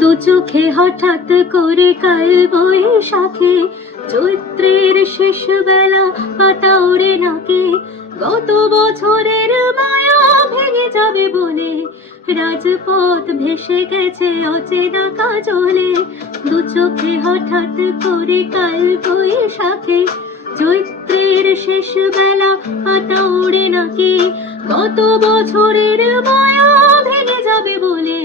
দু চোখে হঠাৎ করে কাল বৈশাখে, চৈত্রের শেষ বেলা পাতা ওড়ে নাকে, গত বছরের মায়া ভেঙে যাবে বলে রাজপথ ভেসে গেছে অচেনা কাজলে। দু চোখে হঠাৎ করে কাল বৈশাখে, চৈত্রের শেষ বেলা পাতা ওড়ে নাকে, গত বছরের মায়া ভেঙে যাবে বলে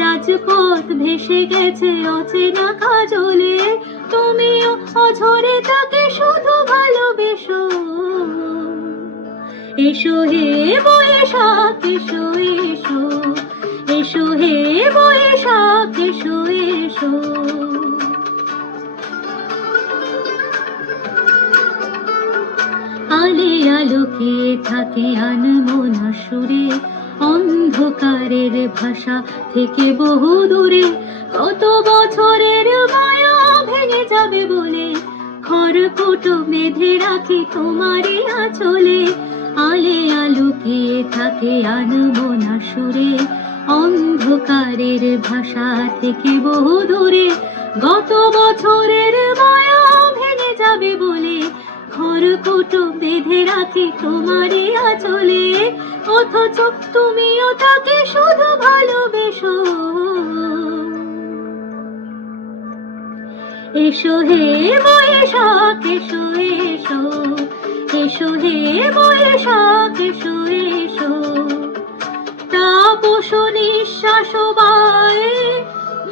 রাজপথ ভেসে গেছে অচেনা কাজলে। তুমিও অঝরে তাকে শুধু ভালোবেসো। এসো হে বৈশাখ এসো এসো, এসো হে বৈশাখ এসো এসো। আলে আলোকে থাকে আনমনা সুরে, অন্ধকারের ভাষা থেকে বহু দূরে, কত বছরের মায়া ভেঙে যাবে বলে খড়কুটো বেঁধে রাখি তোমারই আঁচলে। আলে আলোকে থাকে আনমনা সুরে, অন্ধকারের ভাষা থেকে বহু দূরে, গত বছরের মায়া ভেঙে যাবে বলে খড়কুটো বেঁধে রাখি তোমারই আঁচলে। অথচ তুমিও তাকে শুধু ভালোবেসো। এসো হে বৈশাখ এসো এসো, এসো হে বৈশাখ এসো এসো। তাপস নিঃশ্বাস বায়ে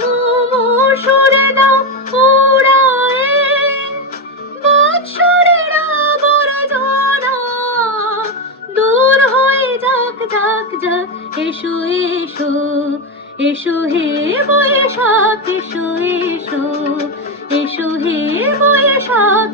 মুমূর্ষুরে দাও উড়ায়ে, বৎসরের আবর্জনা দূর হয়ে যাক যাক যাক। এসো এসো, এসো হে বৈশাখ এসো এসো, এসো হে বৈশাখ